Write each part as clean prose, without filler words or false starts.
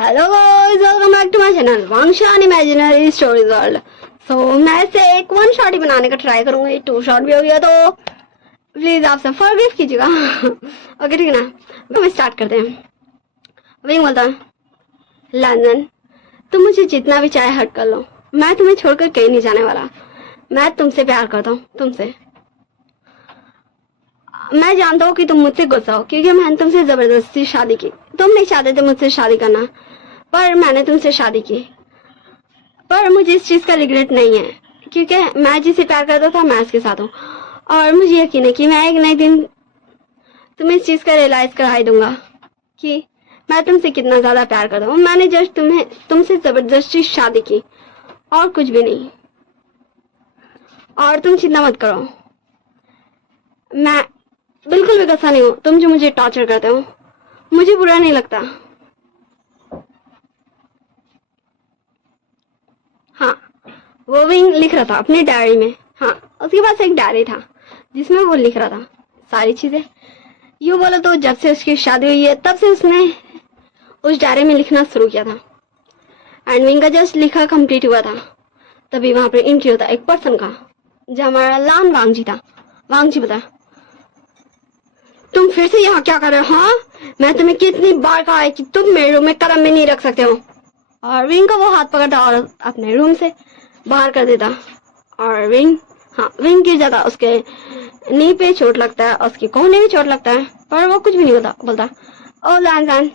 Hello guys, welcome back to my channel Wangshan imaginary stories world. So मैं इसे एक one shot ही बनाने का ट्राई करूंगी। टू शॉट भी हो गया तो प्लीज आप सब फॉरगिव कीजिएगा। ओके ठीक है ना, तो हम स्टार्ट करते हैं। वही बोलता है, लंदन तुम मुझे जितना भी चाहे हट कर लो, मैं तुम्हें छोड़कर कहीं नहीं जाने वाला। मैं तुमसे प्यार करता हूँ, तुमसे। मैं जानता हूँ कि तुम मुझसे गुस्सा हो क्योंकि मैंने तुमसे जबरदस्ती शादी की। तुम नहीं चाहते थे मुझसे शादी करना, पर मैंने तुमसे शादी की। पर मुझे इस चीज का रिग्रेट नहीं है क्योंकि मैं जिसे प्यार करता था मैं उसके साथ हूँ। और मुझे यकीन है कि मैं एक नए दिन तुम्हें इस चीज का रियलाइज कराई दूंगा कि मैं तुमसे कितना ज्यादा प्यार करता हूँ। मैंने जस्ट तुमसे जबरदस्ती शादी की और कुछ भी नहीं। और तुम चिंता मत करो, मैं बिल्कुल भी गुस्सा नहीं हूँ। तुम जो मुझे टॉर्चर करते हो मुझे बुरा नहीं लगता। हाँ, वो विंग लिख रहा था अपनी डायरी में। हाँ, उसके पास एक डायरी था जिसमें वो लिख रहा था सारी चीजें। यूँ बोला तो जब से उसकी शादी हुई है तब से उसने उस डायरी में लिखना शुरू किया था। एंड विंग का जस्ट लिखा कंप्लीट हुआ था तभी वहां पे एंट्री होता एक पर्सन का, जो हमारा लान वांगजी था। वांगजी बता, तुम फिर से यहाँ क्या कर रहे हो? हाँ, मैं तुम्हें कितनी बार कहा है कि तुम मेरे रूम में कदम में नहीं रख सकते हो। और विंग का वो हाथ पकड़ता और अपने रूम से बाहर कर देता। और विंग, हाँ, विंग गिर जाता। उसके नी पे चोट लगता है, उसके कोहने में चोट लगता है, पर वो कुछ भी नहीं होता। बोलता, ओ लैन,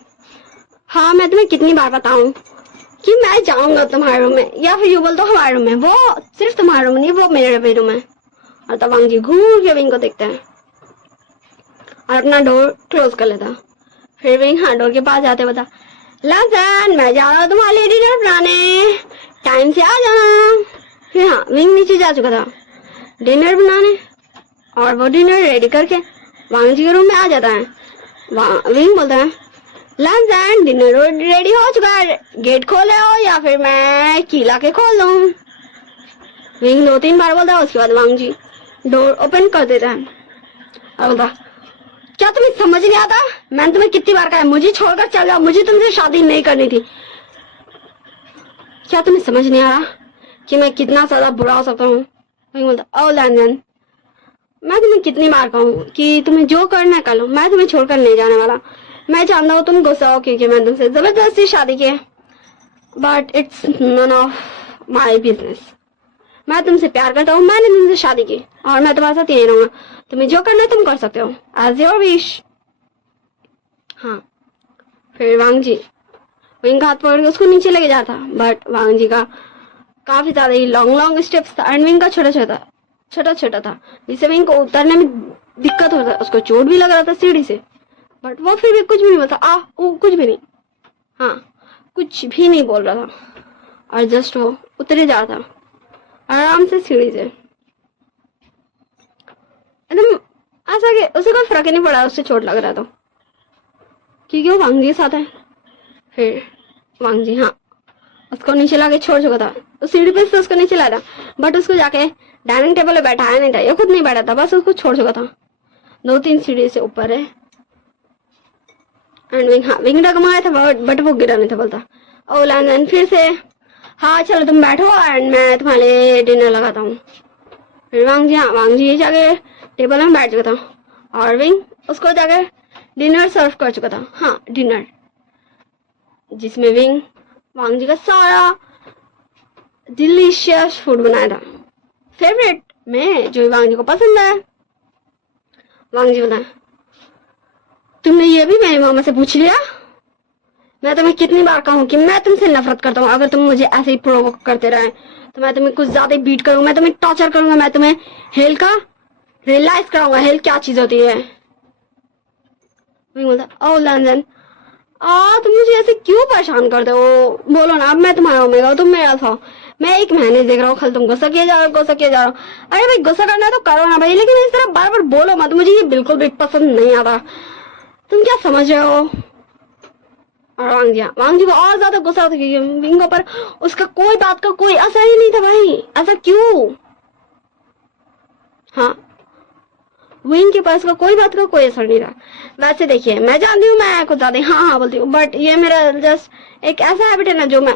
हाँ मैं तुम्हें कितनी बार बताऊं कि मैं जाऊंगा तुम्हारे रूम में, या फिर यूँ बोल दो हमारे रूम में। वो सिर्फ तुम्हारा रूम नहीं, वो मेरे भी रूम है। और तब वांग जी घूर के विंग को देखता है और अपना डोर क्लोज कर लेता। फिर विंग हाँ डोर के पास जाते बता, लैन मैं जा रहा हूँ तुम्हारे लिए डिनर बनाने, टाइम से आ जाना। फिर हाँ, विंग नीचे जा चुका था डिनर बनाने और वो डिनर रेडी करके वांग जी के रूम में आ जाता है। विंग बोलता है, लैन डिनर रेडी हो चुका है, गेट खोले हो या फिर मैं कीला के खोल दूं? विंग 2-3 बार बोलता है। उसके बाद वांग जी डोर ओपन कर देता है और बोलता, क्या तुम्हें समझ नहीं आता? मैंने तुम्हें कितनी बार कहा है मुझे छोड़कर चल जाओ, मुझे तुमसे शादी नहीं करनी थी। क्या तुम्हें समझ नहीं आ रहा कि मैं कितना ज्यादा बुरा हो सकता हूँ? विंग बोलता, ओ लैन, मैं तुम्हें कितनी बार कहूँ कि तुम्हें जो करना है कर लो, मैं तुम्हें छोड़कर नहीं जाने वाला। मैं जानता हूँ तुम गुस्सा हो क्योंकि मैंने तुमसे जबरदस्ती शादी की है, but it's none of my business. मैं तुमसे प्यार करता हूँ, मैंने तुमसे शादी की और मैं तुम्हारे साथ यही रहूंगा। तुम्हें जो करना है तुम कर सकते हो, एज योर विश। हाँ, फिर वांग जी विंग का हाथ पकड़ के उसको नीचे लेके जाता, बट वांग जी का काफी ज्यादा ही लॉन्ग स्टेप्स था एंड विंग का छोटा था, जिससे विंग को उतरने में दिक्कत होता। उसको चोट भी लग रहा था सीढ़ी से, बट वो फिर भी कुछ भी नहीं बोलता। वो कुछ भी नहीं, हाँ कुछ भी नहीं बोल रहा था और जस्ट वो उतरे जा रहा था आराम से सीढ़ी से। एकदम ऐसा कि उसे कोई फर्क ही नहीं पड़ा उससे चोट लग रहा था क्योंकि वो वांग जी के साथ है। फिर वांग जी हाँ उसको नीचे लाके छोड़ चुका था। उस सीढ़ी पे से उसको नीचे लाया था, बट उसको जाके डाइनिंग टेबल पे बैठाया नहीं था, ये खुद नहीं बैठा था, बस उसको छोड़ चुका था। 2-3 सीढ़ी से ऊपर है एंड विंग, हाँ विंग डगमगाया था बट वो गिरा नहीं था। बोलता, ओ लैन फिर से, हाँ चलो तुम बैठो एंड मैं तुम्हारे लिए डिनर लगाता हूँ। फिर वांग जी, हाँ वांग जी जाके टेबल में बैठ चुका था और विंग उसको जाके डिनर सर्व कर चुका था। हाँ डिनर जिसमें विंग वांग जी का सारा डिलीशियस फूड बनाया था, फेवरेट में जो वांग जी को पसंद है। वांग जी बोला, तुमने ये भी मेरी मामा से पूछ लिया? मैं तुम्हें कितनी बार कहूँ कि मैं तुमसे नफरत करता हूँ। अगर तुम मुझे ऐसे ही प्रोवोक करते रहे तो मैं तुम्हें कुछ ज्यादा ही बीट करूंगा, मैं तुम्हें टॉर्चर करूंगा, मैं तुम्हें हेल का रियलाइज कराऊंगा हेल क्या चीज होती है। बोलता, ओ लंदन तुम मुझे ऐसे क्यों परेशान करते हो? बोलो ना, अब मैं तुम्हारा ओमेगा, तुम मेरा अल्फा। मैं 1 महीने देख रहा हूँ, कल तुम गुस्सा किए जा रहे हो। अरे भाई गुस्सा करना है तो करो ना भाई, लेकिन इस तरह बार बार बोलो मत, मुझे ये बिल्कुल भी पसंद नहीं आता। तुम क्या समझ रहे हो? और वांग जी को और ज्यादा गुस्सा होता है विंगो पर उसका कोई बात का कोई असर ही नहीं था। भाई ऐसा क्यों? हाँ विंग के पास का कोई बात का कोई असर नहीं रहा। वैसे देखिए, मैं जानती हूँ मैं कुछ ज्यादा हाँ हाँ बोलती हूँ, बट ये मेरा जस्ट एक ऐसा हैबिट है ना जो मैं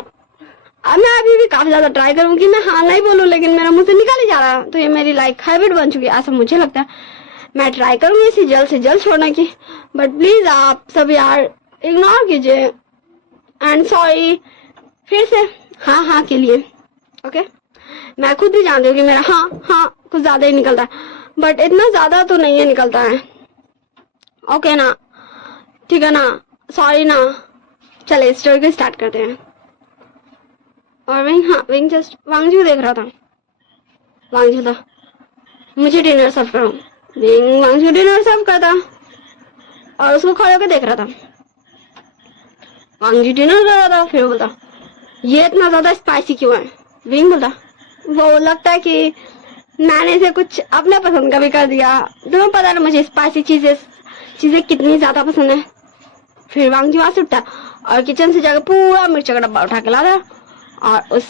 अभी भी काफी ज्यादा ट्राई करूँ कि मैं हाँ नहीं बोलूँ, लेकिन मेरा मुंह से निकल ही जा रहा है। तो ये मेरी लाइक हैबिट बन चुकी है, ऐसा मुझे लगता है। मैं ट्राई करूंगी इसे जल्द से जल्द छोड़ने की, बट प्लीज आप सब यार इग्नोर कीजिए। एंड सॉरी फिर से हाँ हाँ के लिए। ओके, मैं खुद भी जानती हूँ कि मेरा हाँ हाँ कुछ ज्यादा ही निकलता है, बट इतना ज्यादा तो नहीं है निकलता है। ओके ना, ठीक है ना, सॉरी ना। चले स्टोरी को स्टार्ट करते हैं। और विंग जस्ट वांगजी को देख रहा था। वांगजी था, मुझे डिनर सर्व करो। विंग वांगजी को डिनर सर्व करता और उसको खड़े होकर देख रहा था। वांगजी डिनर कर रहा था, फिर वो बोलता ये इतना ज्यादा स्पाइसी क्यों है। विंग बोलता वो लगता है कि मैंने इसे कुछ अपने पसंद का भी कर दिया। तुम्हें पता है मुझे स्पाइसी चीजें कितनी ज्यादा पसंद है। फिर वांगजी वहां से उठता और किचन से जाकर पूरा मिर्च का डब्बा उठा के लाता और उस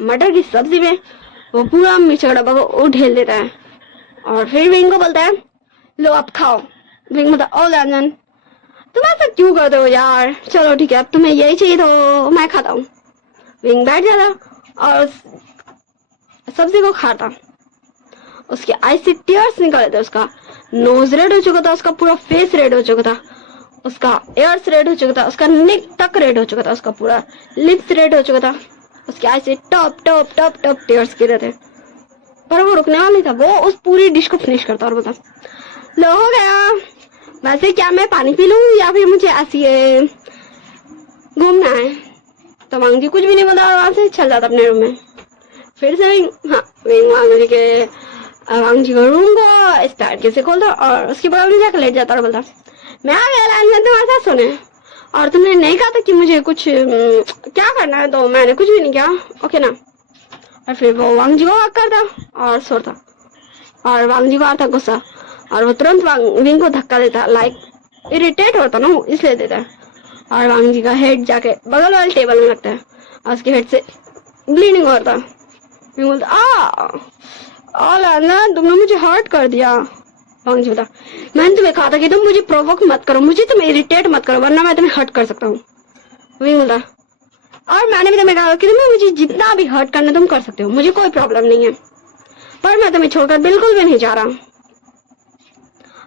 मटर की सब्जी में वो पूरा मिर्च का डब्बा को ढेल देता है। और फिर विंग को बोलता है लो अब खाओ। विंग बोलता ओ लैंजन तुम ऐसा क्यों करते हो यार, चलो ठीक है अब तुम्हें यही चाहिए तो मैं खाता हूँ। विंग बैठ जाता और सब्जी को खाता। उसके आई से टीयर्स निकल थे, उसका नोज रेड हो चुका था, उसका पूरा फेस रेड हो चुका था, उसका एयर्स रेड हो चुका था, उसका नेक तक रेड हो चुका था, उसका पूरा लिप्स रेड हो चुका था। उसके आई से top top top top tears गिर रहे थे, पर वो रुकने वाला नहीं था। वो उस पूरी डिश को फिनिश करता और बोलता लो हो गया। वैसे क्या मैं पानी पी लूं या फिर मुझे ऐसी घूमना है। तो वांगजी कुछ भी नहीं बोला और वहां से चल जाता अपने रूम में। फिर से वांगजी को रूम को स्टार्ट से खोलता और उसके बगल में जाकर लेट जाता और बोलता मैं आ गया लाइन में तुम्हारे साथ सोने, और तुमने नहीं कहा था कि मुझे कुछ क्या करना है, तो मैंने कुछ भी नहीं किया। ओके ना। और फिर वो वांगजी को हक करता और सोता और वांगजी को आता गुस्सा और वो तुरंत विंग को धक्का देता, लाइक इरिटेट होता ना वो इसलिए देता है। और वांगजी का हेड जाके बगल वाले टेबल में लगता है और उसके हेड से ब्लीडिंग होता। विंग बोलता तुमने मुझे हर्ट कर दिया। वांगजी बोलता मैंने तुम्हें कहा था कि तुम मुझे प्रोवोक मत करो, मुझे तुम इरिटेट मत करो वरना मैं तुम्हें हर्ट कर सकता हूँ। विंग बोलता और मैंने भी तुम्हें कहा कि तुम्हें मुझे जितना भी हर्ट करना तुम कर सकते हो, मुझे कोई प्रॉब्लम नहीं है, पर मैं तुम्हें छोड़कर बिल्कुल भी नहीं जा रहा।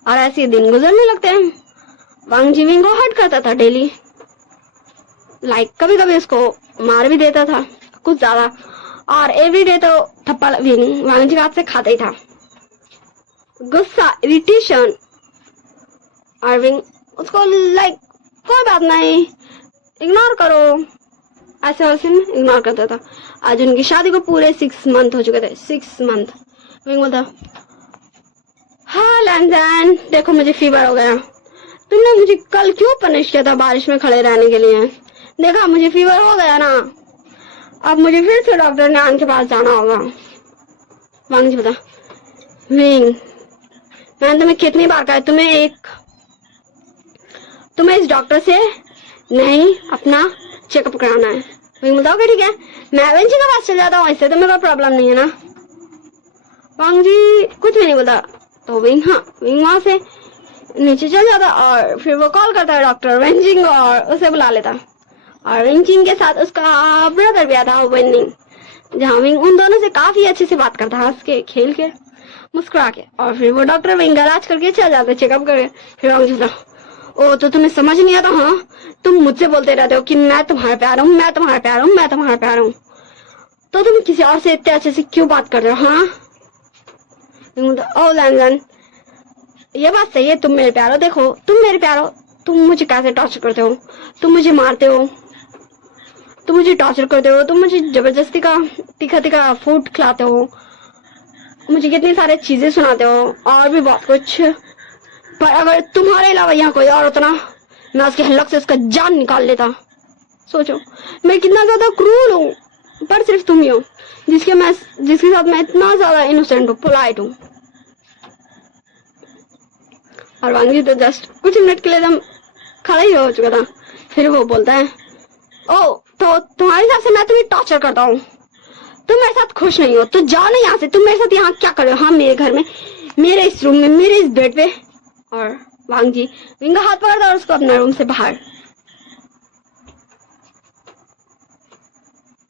और ऐसे दिन गुजरने लगते हैं। वांगजी विंग को हर्ट करता था डेली, लाइक कभी कभी उसको मार भी देता था कुछ ज्यादा, और एवरीडे तो थप्पड़ विंग वांगजी के हाथ से खाता ही था। गुस्सा इरिटेशन और विंग उसको लाइक कोई बात नहीं इग्नोर करो ऐसे वैसे इग्नोर करता था। आज उनकी शादी को पूरे 6 मंथ हो चुके थे, 6 मंथ। विंग बोलता हाँ लैंजन देखो मुझे फीवर हो गया, तुमने मुझे कल क्यों पनिश किया था बारिश में खड़े रहने के लिए, देखा मुझे फीवर हो गया ना, अब मुझे फिर से डॉक्टर नान के पास जाना होगा। वांगजी बता विंग मैंने तुम्हें कितनी बार कहा तुम्हें इस डॉक्टर से नहीं अपना चेकअप कराना है। विंग बोलता ओके ठीक है मैं वेंची के पास चल जाता हूँ, इससे तो मेरा प्रॉब्लम नहीं है ना। वांगजी कुछ भी नहीं बोलता तो विंग वहां से नीचे चल जाता और फिर वो कॉल करता है डॉक्टर वेंजिंग और उसे बुला लेता। और वेंजिंग के साथ उसका ब्रदर भी आता वेनिंग, जहाँ विंग उन दोनों से काफी अच्छे से बात करता, हंस के खेल के मुस्कुरा के। और फिर वो डॉक्टर विंग का इलाज करके चल जाते चेकअप करके। फिर वांगजी बोलता ओ तो तुम्हें समझ नहीं आता, हाँ तुम मुझसे बोलते रहते हो कि मैं तुम्हारा प्यार हूँ, मैं तुम्हारा प्यार हूँ, मैं तुम्हारा प्यार हूँ, तो तुम किसी और से इतने अच्छे से क्यों बात कर रहे हो। हाँ ओ लैंजन ये बात सही है, तुम मेरे प्यार हो, देखो तुम मेरे प्यार हो, तुम मुझे कैसे टॉर्चर करते हो, तुम मुझे मारते हो, तुम मुझे टॉर्चर करते हो, तुम मुझे जबरदस्ती का तीखा तीखा फूड खिलाते हो, मुझे कितनी सारी चीजें सुनाते हो और भी बहुत कुछ, पर अगर तुम्हारे अलावा यहाँ कोई और होता ना मैं उसके हलक से उसका जान निकाल लेता। सोचो मैं कितना ज्यादा क्रूर हूँ, पर सिर्फ तुम ही हो जिसके साथ मैं इतना ज्यादा इनोसेंट हूँ, पोलाइट हूँ। और वांगजी तो जस्ट कुछ मिनट के लिए एकदम खड़ा ही हो चुका था। फिर वो बोलता है ओ तो तुम्हारे हिसाब से मैं तुम्हें टॉर्चर करता हूँ, तुम मेरे साथ खुश नहीं हो तो जाओ ना यहाँ से, तुम मेरे साथ यहाँ क्या कर रहे हो। हाँ मेरे घर में मेरे इस रूम में, मेरे इस बेड पे। और वांग जी विंग का हाथ पकड़ता और उसको अपने रूम से बाहर,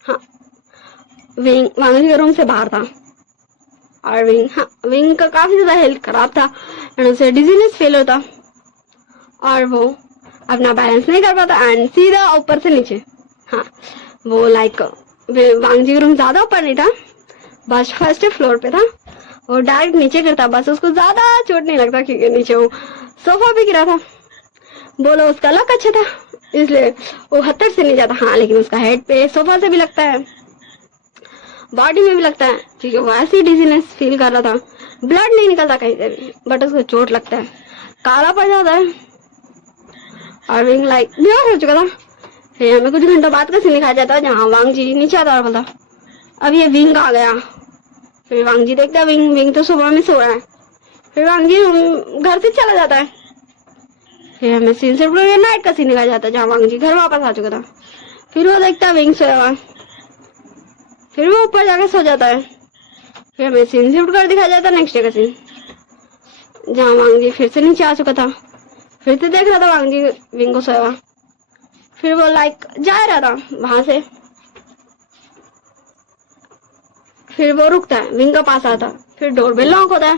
हाँ विंग वांग जी के रूम से बाहर था। और विंग का काफी ज्यादा हेल्थ खराब था एंड उसे डिजीनेस फील होता और वो अपना बैलेंस नहीं कर पाता एंड सीधा ऊपर से नीचे, हाँ वो लाइक वांग जी का रूम ज्यादा ऊपर नहीं था, बस फर्स्ट फ्लोर पे था। वो डायरेक्ट नीचे गिरता, बस उसको ज्यादा चोट नहीं लगता क्योंकि नीचे वो सोफा भी गिरा था। बोलो उसका लक अच्छा था इसलिए वो हत्तर से नहीं जाता, हाँ लेकिन उसका हेड पे सोफा से भी लगता है, बॉडी में भी लगता है क्योंकि वो ऐसी डिजीनेस फील कर रहा था। ब्लड नहीं निकलता कहीं से भी बट उसको चोट लगता है, काला पड़ जाता है और विंग लाइक बेहोश हो चुका था। फिर हमें कुछ घंटों बाद का सीन दिखाया जाता है जहाँ वांग जी नीचे आता और बोलता अब ये विंग आ गया। फिर वांग जी देखता है विंग तो सुबह में सो रहा है। फिर वांग जी घर से चला जाता है। फिर हमें सीन से नाइट का सीन दिखाया जाता है जहाँ वांग जी घर वापस आ चुका था। फिर वो देखता है विंग सोया हुआ, फिर वो ऊपर जाके सो जाता है। फिर हमें सीन शिफ्ट कर दिखाया जाता है नेक्स्ट डे का सीन जहाँ वांग जी फिर से नीचे आ चुका था। फिर से देख रहा था वांग जी विंग को सोया हुआ। फिर वो लाइक जा रहा था वहां से, फिर वो रुकता है, विंग का पास आता, फिर डोरबेल लॉक होता है,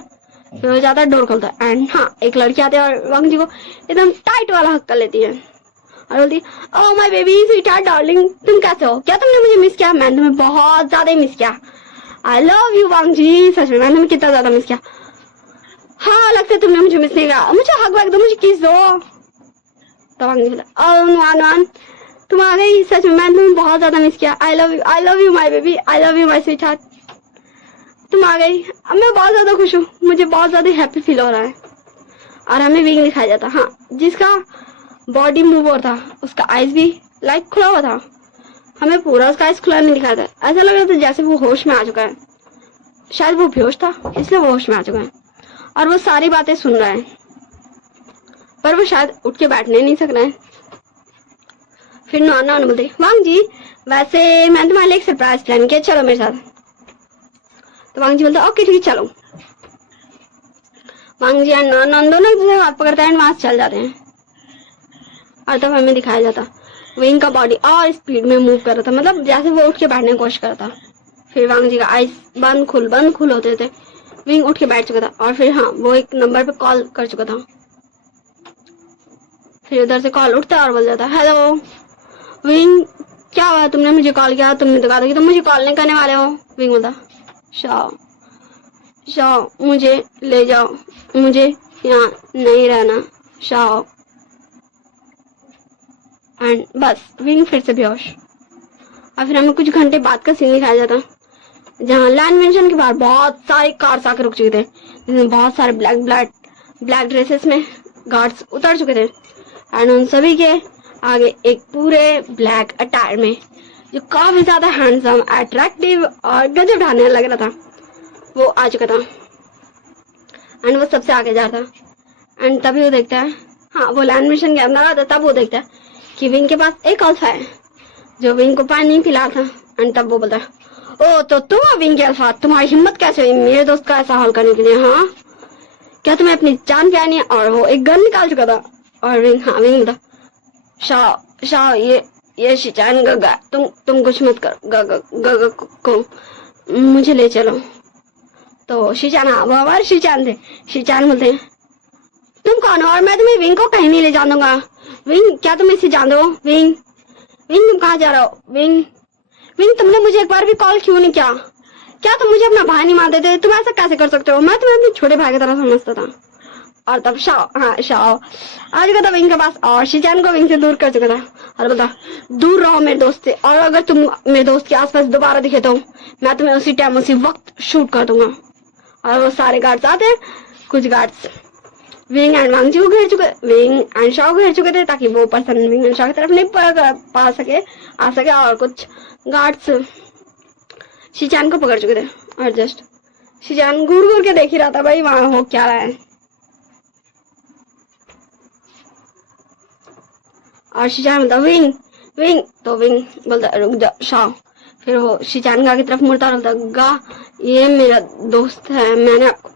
फिर वो जाता है डोर खोलता है एंड हाँ एक लड़की आती है और वांग जी को एकदम टाइट वाला हक कर लेती है और बोलती है oh my baby sweetheart darling तुम कैसे हो, क्या तुमने मुझे मिस किया, मैंने तुम्हें बहुत ज्यादा मिस किया, आई लव यू वांग जी, सच में मैंने तुम्हें कितना ज्यादा मिस किया, हाँ लगता है तुमने मुझे मिस नहीं किया, मुझे हक बैक दो, मुझे किस दो। तो वांग जी बोला ओह नुआन तुम आ गई, सच में मैंने तुम्हें बहुत ज्यादा मिस किया, I love you my baby, I love you my sweetheart, तुम आ गई, अब मैं बहुत ज्यादा खुश हूँ, मुझे बहुत ज्यादा हैप्पी फील हो रहा है। और हमें विंग दिखाया जाता, हाँ जिसका बॉडी मूव हो था उसका आइज भी लाइक खुला हुआ था, हमें पूरा उसका आइज खुला नहीं दिखाया था, ऐसा लग रहा था जैसे वो होश में आ चुका है, शायद वो बेहोश था इसलिए वो होश में आ चुका है और वो सारी बातें सुन रहा है पर वो शायद उठ के बैठने नहीं सक रहा है। फिर नॉन बोलते वांग जी वैसे मैंने तुम्हारे लिए एक सरप्राइज प्लान किया, चलो मेरे साथ। तो वांग जी बोलता ओके ठीक है चलो। वांग जी एंड नॉन दोनों एक दूसरे हाथ पकड़ते हैं एंड वहां चल जाते हैं। और तब हमें दिखाया जाता विंग का बॉडी और स्पीड में मूव कर रहा था, मतलब जैसे वो उठ के बैठने की कोशिश कर रहा था। फिर वांग जी का आइस बंद खुल होते थे, विंग उठ के बैठ चुका था और फिर हाँ वो एक नंबर पे कॉल कर चुका था। फिर उधर से कॉल उठता और बोल जाता हेलो विंग क्या हुआ, तुमने मुझे कॉल किया, तुमने तो कहा था कि तुम मुझे कॉल नहीं करने वाले हो। विंग बोलता शाओ मुझे ले जाओ, मुझे यहाँ नहीं रहना शाओ। एंड बस विंग फिर से बेहोश। और फिर हमें कुछ घंटे बाद का सीन दिखाया जाता जहाँ लैंड मेंशन के बाहर बहुत सारे कार्स आकर रुक चुके थे जिसमें बहुत सारे ब्लैक ड्रेसेस में गार्ड्स उतर चुके थे एंड उन सभी के आगे एक पूरे ब्लैक अटायर में जो काफी ज्यादा हैंडसम अट्रैक्टिव और गजब ढाने लग रहा था वो आ चुका था एंड वो सबसे आगे जा रहा था। एंड तभी वो देखता है, हाँ वो लैंड मिशन के अंदर आता तब वो देखता है कि विंग के पास एक अल्फा है जो विंग को पानी पिला था। एंड तब वो बोलता है ओ तो तुम हो विंग के अल्फा, तुम्हारी हिम्मत कैसे हुई मेरे दोस्त का ऐसा हाल करने के लिए, हाँ क्या तुम्हें अपनी जान प्यारी है। और वो एक गन निकाल चुका था और विंग बोलता शाओ ये शिचान गगा तुम कुछ मत करो, गगा को मुझे ले चलो। तो शिचान, हाँ वो हमारे शिचान थे। शिचान बोलते हैं तुम कौन हो और मैं तुम्हें विंग को कहीं नहीं ले जान दूंगा। विंग क्या तुम इसे जान दो, विंग तुम कहाँ जा रहे हो, विंग तुमने मुझे एक बार भी कॉल क्यों नहीं किया, क्या तुम मुझे अपना भाई नहीं मानते थे, तुम ऐसा कैसे कर सकते हो, मैं तुम्हें अपने छोटे भाई की तरह समझता था। और तब शाओ आ चुका था विंग के पास और शिचान को विंग से दूर कर चुका था और बोला दूर रहो मेरे दोस्त से, और अगर तुम मेरे दोस्त के आसपास दोबारा दिखे तो मैं तुम्हें उसी टाइम उसी वक्त शूट कर दूंगा। और वो सारे गार्ड्स आते हैं, कुछ गार्ड्स विंग एंड वांग जी को घेर चुके, विंग एंड शाओ घेर चुके थे ताकि वो पर्सन विंग एंड शाओ की तरफ नहीं आ सके और कुछ गार्ड्स शिचान को पकड़ चुके थे और जस्ट शिचान घूर के देख ही रहा था भाई वहां हो क्या रहा है। और शिचान बोलता विंग तो विंग बोलता रुक जा शाओ। फिर वो शिचान गा की तरफ मुड़ता और बोलता गा ये मेरा दोस्त है, मैंने आपको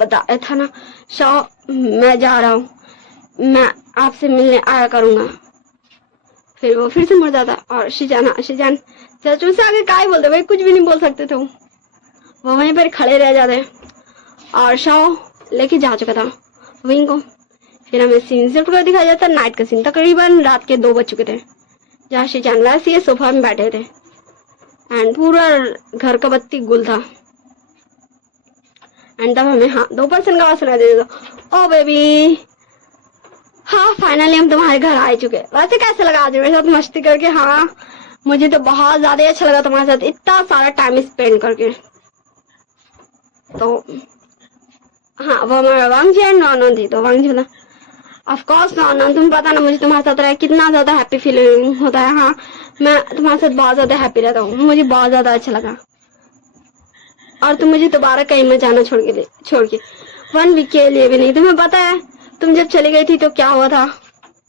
बताया था ना शाओ, मैं जा रहा हूँ, मैं आपसे मिलने आया करूंगा। फिर वो फिर से मुड़ जाता और शिजान चाचू से आगे काय बोलते भाई, कुछ भी नहीं बोल सकते थे वो वहीं पर खड़े रह जाते। और शाओ लेके जा चुका था विंग को। फिर हमें सीन शिफ्ट कर दिखाया जाता नाइट का सीन, तकरीबन रात के 2 बज चुके थे, जहाँ शिजान वैसे सोफा में बैठे थे एंड पूरा घर का बत्ती गुल था। एंड तब हमें 2% का आवाज सुनाई दे देता, ओ बेबी, हाँ फाइनली हम तुम्हारे घर आ चुके। वैसे कैसे लगा आज मेरे साथ मस्ती करके? हाँ मुझे तो बहुत ज्यादा अच्छा लगा तुम्हारे साथ इतना सारा टाइम स्पेंड करके। तो हाँ वो हमारा वांगजी एंड नॉन थी। तो वांगजी बोला ऑफ कोर्स नॉन, तुम पता ना मुझे तुम्हारे साथ रह कितना ज्यादा हैप्पी फीलिंग होता है। हाँ मैं तुम्हारे साथ बहुत ज्यादा हैप्पी रहता हूँ, मुझे बहुत ज्यादा अच्छा लगा। और तुम मुझे दोबारा कहीं में जाना छोड़ के 1 वीक के लिए भी नहीं। तुम्हें पता है तुम जब चली गई थी तो क्या हुआ था?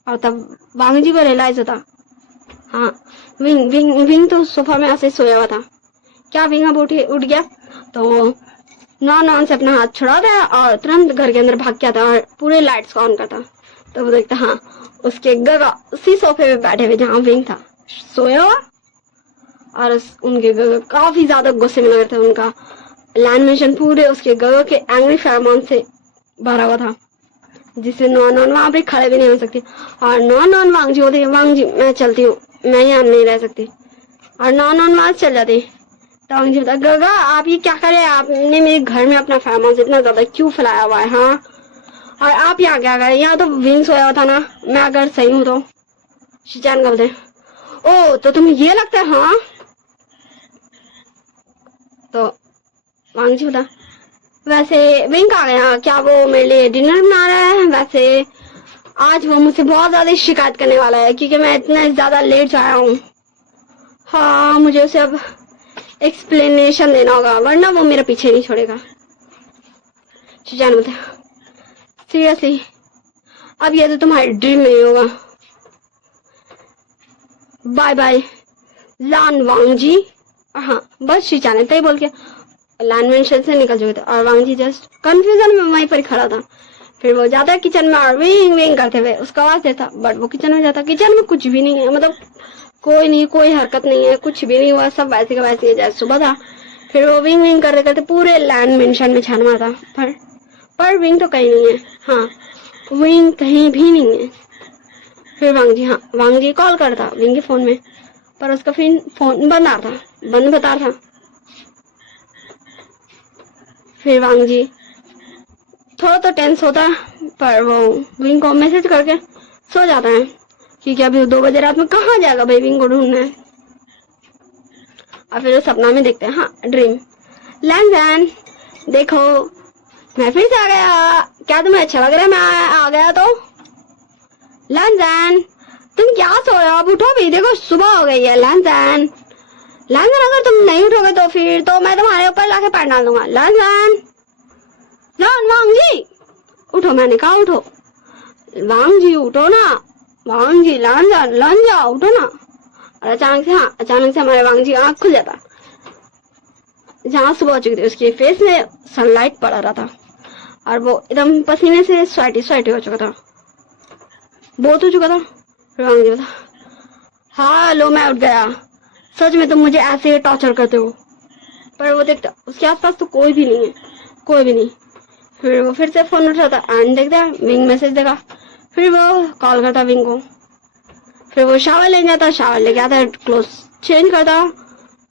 और तब वांगजी को रियलाइज होता, हाँ विंग तो सोफा में ऐसे सोया हुआ था। क्या विंग अब उठ गया? तो नॉन से अपना हाथ छुड़ाता है और तुरंत घर के अंदर भाग के आता और पूरे लाइट्स को ऑन करता। तो वो देखता हाँ उसके गगा उसी सोफे पे बैठे हुए जहाँ विंग था सोया हुआ। और उनके गगा काफी ज्यादा गुस्से में लग रहे थे। उनका लैंड मिशन पूरे उसके गगा के एंग्री फेरोमोन से भरा हुआ था, जिससे नॉन वहां पे खड़े भी नहीं हो सकती। और नॉन वांगजी होते, वांगजी मैं चलती हूँ, मैं यहाँ नहीं रह सकती। और नॉन वहां चल जाती। तो वांगजी बोलता, गगा आप ये क्या करे? आपने मेरे घर में अपना फेरोमोन इतना ज्यादा क्यों फैलाया हुआ है? हाँ और आप यहाँ क्या करे? यहाँ तो विंग सोया हुआ था ना, मैं अगर सही हूँ तो। शिजान का बोलते, ओ तो तुम्हें ये लगता है? हाँ तो वांगजी बोलता, वैसे विंग आ गया क्या? वो मेरे लिए डिनर बना रहा है। वैसे आज वो मुझसे बहुत ज्यादा शिकायत करने वाला है क्योंकि मैं इतना ज्यादा लेट से आया हूँ। हाँ मुझे उसे अब एक्सप्लेनेशन देना होगा वरना वो मेरा पीछे नहीं छोड़ेगा। शिजान बोलते, सीरियसली अब ये तो तुम्हारी ड्रीम नहीं होगा। बाय बाय लान वांगजी। हाँ बस शिजान ने तय बोल के लैंड मिशन से निकल चुके थे और वांगजी जस्ट कंफ्यूजन में वहीं पर खड़ा था। फिर वो जाता है किचन में और विंग करते हुए उसका आवाज देता, बट वो किचन में जाता, किचन में कुछ भी नहीं है, मतलब कोई नहीं, कोई हरकत नहीं है, कुछ भी नहीं हुआ, सब वैसे का वैसे जैसे सुबह था। फिर वो विंग करते करते पूरे लैंड मिशन में छान मारता, पर विंग तो कहीं नहीं है। हाँ विंग कहीं भी नहीं है। फिर वांगजी कॉल करता विंग के फोन में, पर उसका फिर फोन बंद बता था। फिर वांगजी थोड़ा तो टेंस होता है, पर वो विंग को मैसेज करके सो जाता है क्योंकि अभी 2 बजे रात में कहाँ जाएगा भाई विंग को ढूंढने। और फिर वो सपना में देखते हैं, हाँ ड्रीम, लैंजन देखो मैं फिर से आ गया, क्या तुम्हें अच्छा लग रहा है मैं आ गया? तो लैंजन तुम क्या सो रहे हो? अब उठो भी, देखो सुबह हो गई है। लैंजन अगर तुम नहीं उठोगे तो फिर तो मैं तुम्हारे ऊपर लाके पैर डाल दूंगा। लैंजन वांगजी उठो, मैंने कहा उठो। वांगजी उठो ना, वांगजी लंजा उठो ना। और अचानक से हमारे वांगजी आंख खुल जाता। जहाँ सुबह हो चुकी थी उसके फेस में सनलाइट पड़ रहा था और वो एकदम पसीने से स्वेटी हो चुका था, बहुत हो चुका था। फिर वांगजी बोला, हाँ लो मैं उठ गया, सच में तुम मुझे ऐसे टॉर्चर करते हो। पर वो देखता उसके आसपास तो कोई भी नहीं। फिर वो फिर से फोन उठाता एंड देखता विंग मैसेज देखा। फिर वो कॉल करता विंग को। फिर वो शावर ले जाता, शावर लेके आता, क्लोथ चेंज करता,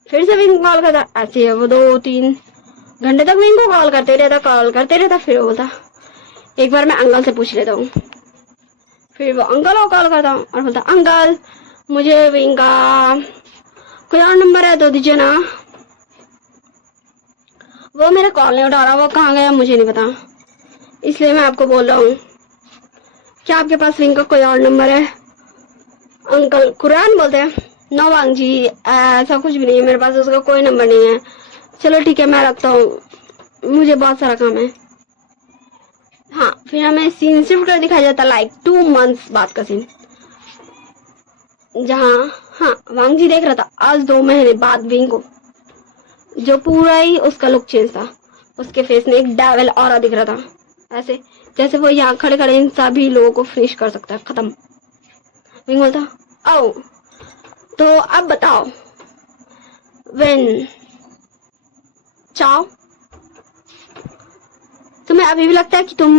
फिर से विंग कॉल करता। ऐसे है वो 2-3 घंटे तक विंग को कॉल करते रहता। फिर वो बोलता, एक बार मैं अंकल से पूछ लेता हूँ। फिर वो अंकल को कॉल करता हूँ और बोलता, अंकल मुझे विंग का कोई और नंबर है तो दीजिए ना। वो मेरा कॉल नहीं उठा रहा, वो कहाँ गया मुझे नहीं पता, इसलिए मैं आपको बोल रहा हूँ, क्या आपके पास विंग का कोई और नंबर है? अंकल कुरान बोलते हैं, नो वांगजी ऐसा कुछ भी नहीं है, मेरे पास उसका कोई नंबर नहीं है। चलो ठीक है मैं रखता हूँ, मुझे बहुत सारा काम है। हाँ फिर हमें सीन शिफ्ट कर दिखाया जाता लाइक 2 मंथ्स बाद का सीन, जहाँ हाँ वांगजी देख रहा था आज 2 महीने बाद विंग को, जो पूरा ही उसका लुक चेंज था। उसके फेस में एक डेविल ऑरा दिख रहा था, ऐसे जैसे वो यहाँ खड़े खड़े इन सभी लोगों को फिनिश कर सकता है, खत्म। विंग बोलता आओ, तो अब बताओ विन चाओ, तुम्हें अभी भी लगता है कि तुम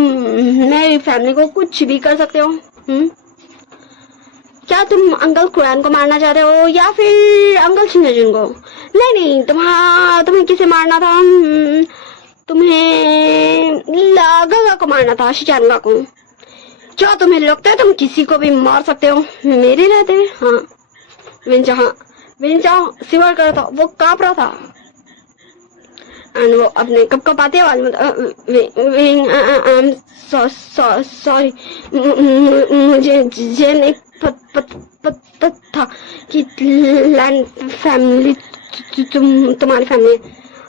मेरी फैमिली को कुछ भी कर सकते हो? क्या तुम अंकल कुरैन को मारना चाहते हो या फिर अंकल शिंगाजुन को? नहीं नहीं, तुम्हें किसे मारना था? तुम्हें गंगा को मारना था, शिचानगा को। क्या तुम्हें लगता है तुम किसी को भी मार सकते हो मेरे रहते हुए? हाँ। विंचा सिवर कर रहा था, वो कांप रहा था एंड वो अपने कपकपाते आवाज में सॉरी, मुझे नहीं पता था कि लैंड फैमिली तुम्हारी फैमिली है।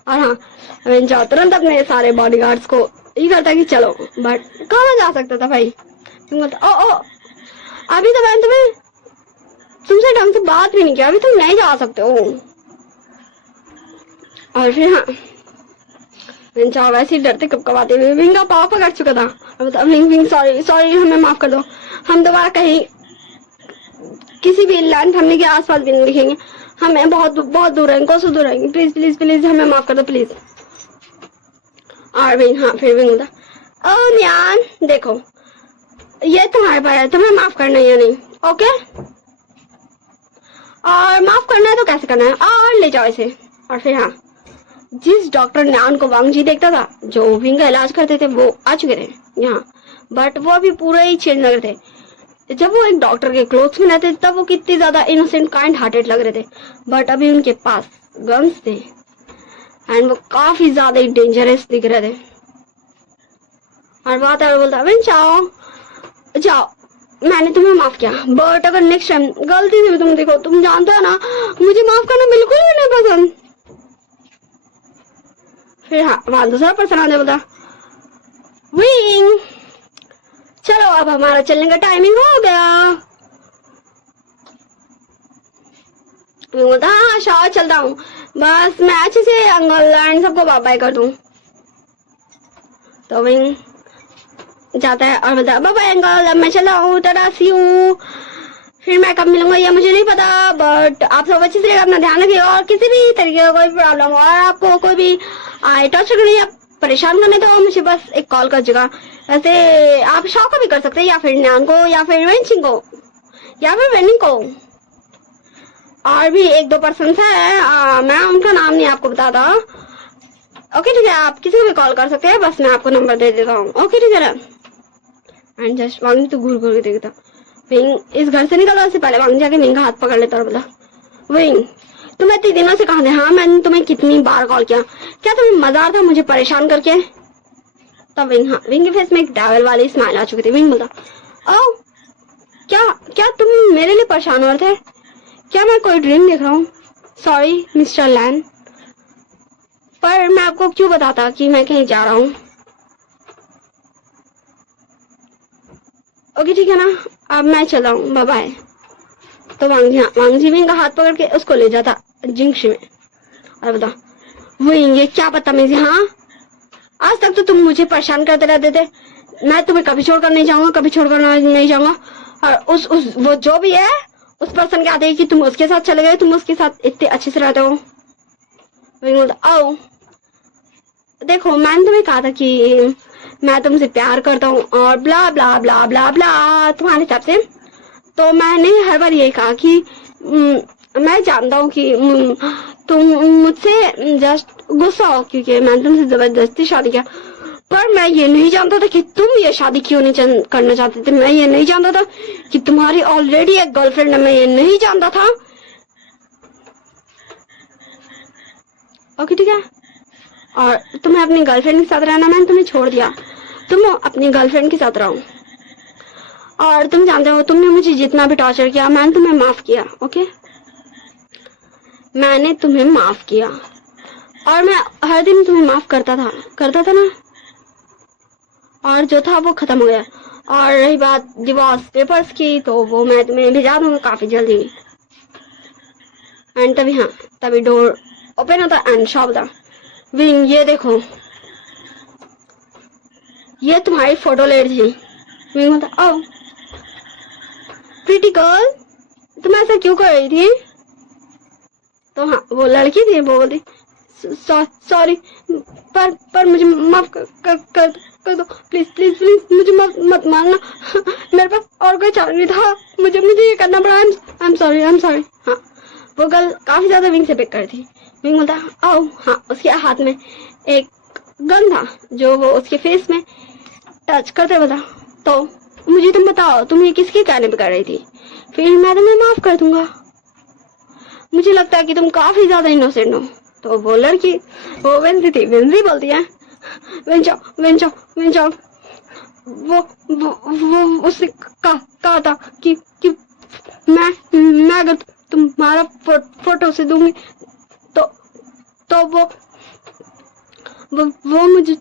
और हाँ, विंचा तुरंत अपने सारे बॉडीगार्ड्स को ये करता कि चलो, बट कहाँ जा सकता था भाई? तुम बोलता ओ अभी तो मैंने तुमसे ढंग से बात भी नहीं किया, अभी तुम नहीं जा सकते हो। और फिर हाँ, विंचा वैसे ही डरते कपकपाते हुए विंग का पाँव पकड़ चुका था और बता विंग सॉरी हमें माफ कर दो, हम दोबारा कहीं किसी भी लैंड फैमिली के आसपास भी नहीं दिखेंगे, हमें बहुत दूर रहेंगे, कोसों दूर रहेंगे, प्लीज प्लीज प्लीज हमें माफ कर दो प्लीज। और विंग हाँ, फिर विंग होता ओ न्यान देखो, ये तुम्हारे पर है, तुम्हें माफ करना है या नहीं? ओके, और माफ करना है तो कैसे करना है, और ले जाओ इसे। और फिर हाँ, जिस डॉक्टर न्यान को वांग जी देखता था, जो विंग का इलाज करते थे, वो आ चुके थे यहाँ, बट वो अभी पूरे ही चेंज लग रहे थे। जब वो एक डॉक्टर के क्लोथ्स में रहते तब वो कितने ज्यादा इनोसेंट काइंड हार्टेड लग रहे थे, बट अभी उनके पास गन्स थे एंड वो काफी ज्यादा डेंजरस दिख रहे थे। और वो आता है बोलता है जाओ मैंने तुम्हें माफ किया, बट अगर नेक्स्ट टाइम गलती से भी तुम देखो, तुम जानते हो ना मुझे माफ करना बिल्कुल भी नहीं पसंद। फिर हाँ, वहां दूसरा पर्सन आने बोलता विंग चलो अब हमारा चलने का टाइमिंग हो गया। विंग बोलता हाँ शायद चलता हूँ, बस मैं अच्छे से अंकल एंड सबको बाय बाय कर दूं। तो विंग जाता है और बोलता बाय बाय अंकल, अब मैं चला हूँ, टाटा सी यू, फिर मैं कब मिलूंगा ये मुझे नहीं पता, बट आप सब अच्छे से अपना ध्यान रखिए और किसी भी तरीके का कोई प्रॉब्लम हो और आपको कोई भी टॉर्चर करने या परेशान करने तो मुझे बस एक कॉल कर जगह। वैसे आप शॉ को भी कर सकते हैं या फिर न्यान को या फिर वेंचिंग को या फिर वेनिंग को, और भी एक दो पर्सन है, मैं उनका नाम नहीं आपको बताता। ओके ठीक है, आप किसी को भी कॉल कर सकते हैं, बस मैं आपको नंबर दे देता हूँ। ओके ठीक है ना। एंड जस्ट वांग तो घूर घूर के देखता, विंग इस घर से निकला उससे पहले वांग जाके विंग का हाथ पकड़ लेता और बोला विंग तुम इतने दिनों से कहाँ थे? हाँ मैंने तुम्हें कितनी बार कॉल किया, क्या तुम्हें मजा आ रहा था मुझे परेशान करके? तब विंग हाँ, विंग के फेस में एक डेविल वाली स्माइल आ चुकी थी। विंग बोला ओ क्या तुम मेरे लिए परेशान हो रहे थे? क्या मैं कोई ड्रीम देख रहा हूँ? सॉरी मिस्टर लैन, पर मैं आपको क्यों बताता कि मैं कहीं जा रहा हूँ? ओके ठीक है ना, अब मैं चला हूँ, बाय बाय। तो वांग जी विंग का हाथ पकड़ के उसको ले जाता जिंक्शी में और बता विंग ये क्या बदतमीजी, हाँ आज तक तो तुम मुझे परेशान करते रहते थे, मैं तुम्हें कभी छोड़कर नहीं जाऊंगा, कभी छोड़कर नहीं जाऊंगा। और उस वो जो भी है उस पर्सन के आते ही कि तुम उसके साथ चले गए, तुम उसके साथ इतने अच्छे से रहते हो। विंग बोलता आओ देखो मैंने तुम्हें कहा था कि मैं तुमसे प्यार करता हूँ और ब्ला ब्ला ब्ला ब्ला ब्ला तुम्हारे हिसाब से, तो मैंने हर बार यही कहा कि मैं जानता हूँ कि तुम मुझसे जस्ट गुस्सा हो क्योंकि मैंने तुमसे जबरदस्ती शादी किया, पर मैं ये नहीं जानता था कि तुम ये शादी क्यों नहीं करना चाहते थे, मैं ये नहीं जानता था कि तुम्हारी ऑलरेडी एक गर्लफ्रेंड है, मैं ये नहीं जानता था। ओके ठीक है, और तुम्हें अपनी गर्लफ्रेंड के साथ रहना, मैंने तुम्हें छोड़ दिया, तुम अपनी गर्लफ्रेंड के साथ रहो। और तुम जानते हो तुमने मुझे जितना भी टॉर्चर किया मैंने तुम्हें माफ किया। ओके मैंने तुम्हें माफ किया और मैं हर दिन तुम्हें माफ करता था ना, और जो था वो खत्म हो गया। और रही बात डिवोर्स पेपर्स की, तो वो मैं तुम्हें भिजा दूंगा काफी जल्दी। एंड तभी हाँ, तभी डोर ओपन होता एंड शॉप था विंग ये देखो ये तुम्हारी फोटो ले रही थी। विंग बोलता ओ प्रीटी गर्ल, तुम ऐसा क्यों कर रही थी? तो हाँ वो लड़की थी, वो बोलती सॉरी, पर मुझे माफ कर दो प्लीज प्लीज प्लीज, मुझे मत मारना। मेरे पास और कोई चारा नहीं था, मुझे ये करना पड़ा। I am sorry. हाँ वो गर्ल काफी ज्यादा विंग से पिक कर थी। विंग बोलता आओ। हाँ उसके हाथ में एक गन था जो वो उसके फेस में टच करते बोला तो मुझे तुम बताओ तुम ये किसके कहने पे कर रही थी? फिर मैं तुम्हें माफ कर दूंगा, मुझे लगता है कि तुम काफी ज्यादा इनोसेंट हो। तो वो लड़की वो वेंजी थी, वेंजी बोलती है वेंचो वो उसने कहा था कि मैं अगर तुम्हारा फोटो से दूंगी तो वो मुझे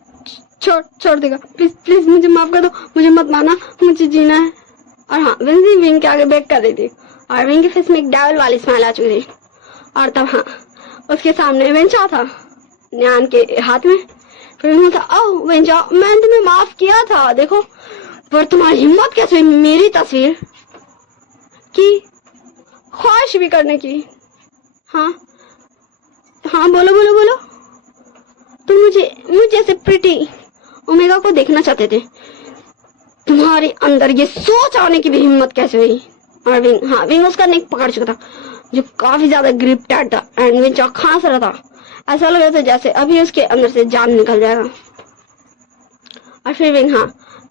छोड़ देगा। प्लीज मुझे माफ कर दो, मुझे मत मारना, मुझे जीना है। और हाँ वेंजी विंग के आगे बैक कर रही थी और विंग के फेस में एक डेविल वाली स्माइल आ चुकी थी। और तब हाँ उसके सामने वेंचा था न्यान के हाथ में। फिर था ओ वेंचा, मैंने तुम्हें माफ किया था, देखो पर तुम्हारी हिम्मत कैसे हुई मेरी तस्वीर की ख्वाहिश भी करने की? हाँ बोलो। तुम मुझे ऐसे प्रीटी ओमेगा को देखना चाहते थे, तुम्हारे अंदर ये सोच आने की भी हिम्मत कैसे हुई? और विंग उसका नेक पकड़ चुका था जो काफी ज्यादा ग्रिप टाइट था एंड विंग खांस रहा था। ऐसा लग रहा था जैसे अभी उसके अंदर से जान निकल जाएगा। और फिर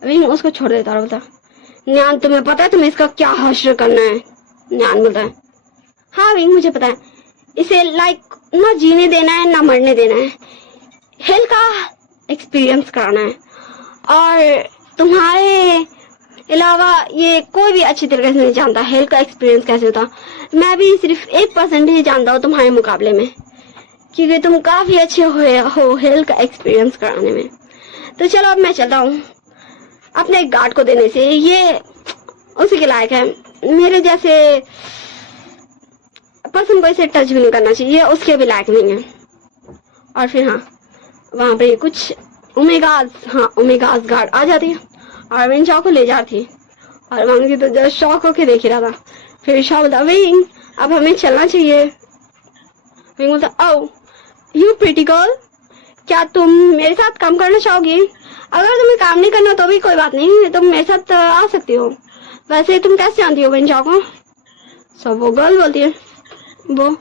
विंग उसको छोड़ देता और बोलता न्यान तुम्हें पता है तुम्हें इसका क्या हश्र करना है? न्यान बोलता है हाँ विंग मुझे पता है, इसे लाइक ना जीने देना है ना मरने देना है, हेल का एक्सपीरियंस कराना है। और तुम्हारे अलावा ये कोई भी अच्छी तरीके से नहीं जानता हेल का एक्सपीरियंस कैसे होता। मैं भी सिर्फ 1% ही जानता हूँ तुम्हारे मुकाबले में, क्योंकि तुम काफी अच्छे हो हेल का एक्सपीरियंस कराने में। तो चलो अब मैं चलता हूँ अपने गार्ड को देने से, ये उसी के लायक है, मेरे जैसे पर्सन को इसे टच भी नहीं करना चाहिए, उसके भी लायक नहीं है। और फिर हाँ वहां पे कुछ ओमेगास गार्ड आ जाती है और विंग शॉ को ले जाती है। और वांग तो जस्ट शॉक होके देख ही रहा था। फिर शॉ बोलता विंग अब हमें चलना चाहिए। विंग बोलता ओ यू प्रीटी गर्ल, क्या तुम मेरे साथ काम करना चाहोगी? अगर तुम्हें काम नहीं करना तो भी कोई बात नहीं, तुम मेरे साथ आ सकती हो। वैसे तुम कैसे जानती हो विंग शॉ को? सब वो गर्ल बोलती है वो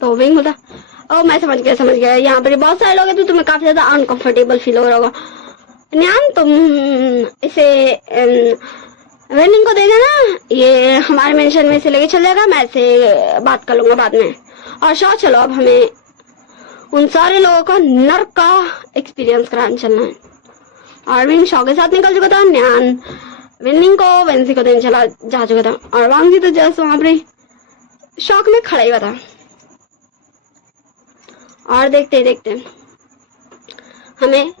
तो विंग बोलता ओ मैं समझ गया, यहाँ पर बहुत सारे लोग हैं तो तुम्हें काफी ज्यादा अनकंफर्टेबल फील हो रहा होगा। न्यान तुम इसे वेनिंग को दे देना, ये हमारे मेंशन में से लेके चल जाएगा, मैं इसे बात कर लूंगा बाद में। और शॉ चलो अब हमें उन सारे लोगों का नर्क का एक्सपीरियंस कराने चलना है। और विंग शॉ के साथ निकल चुका था, न्यान विनिंग को वेंसी को देने जा चुका था और वांग जी तो जस्ट वहां पर शॉक में खड़ा ही हुआ था। और देखते हमें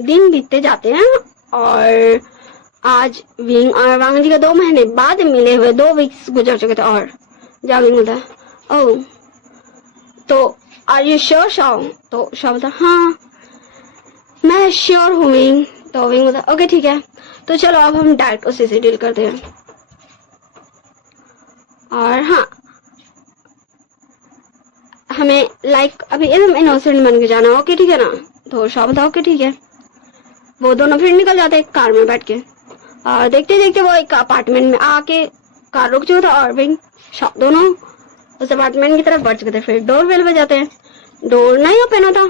दिन बीतते जाते हैं और आज विंग और वांग जी का 2 महीने बाद मिले हुए 2 वीक्स गुजर चुके थे। और जा विंग बोलता है ओह तो आर यू श्योर शॉ? तो शॉ बोलता हाँ मैं श्योर हूँ विंग। तो विंग बोलता ओके ठीक है, तो चलो अब हम डायरेक्ट उसी से डील करते हैं। और हमें लाइक अभी एकदम इनोसेंट बन के जाना, ओके ठीक है ना? तो शॉ बताओ ओके ठीक है। वो दोनों फिर निकल जाते हैं कार में बैठ के और देखते वो एक अपार्टमेंट में आके कार रुक चुका था और विंग शॉ दोनों उस अपार्टमेंट की तरफ बढ़ चुके थे। फिर डोर बेल बजाते हैं, डोर नहीं ओपन होता,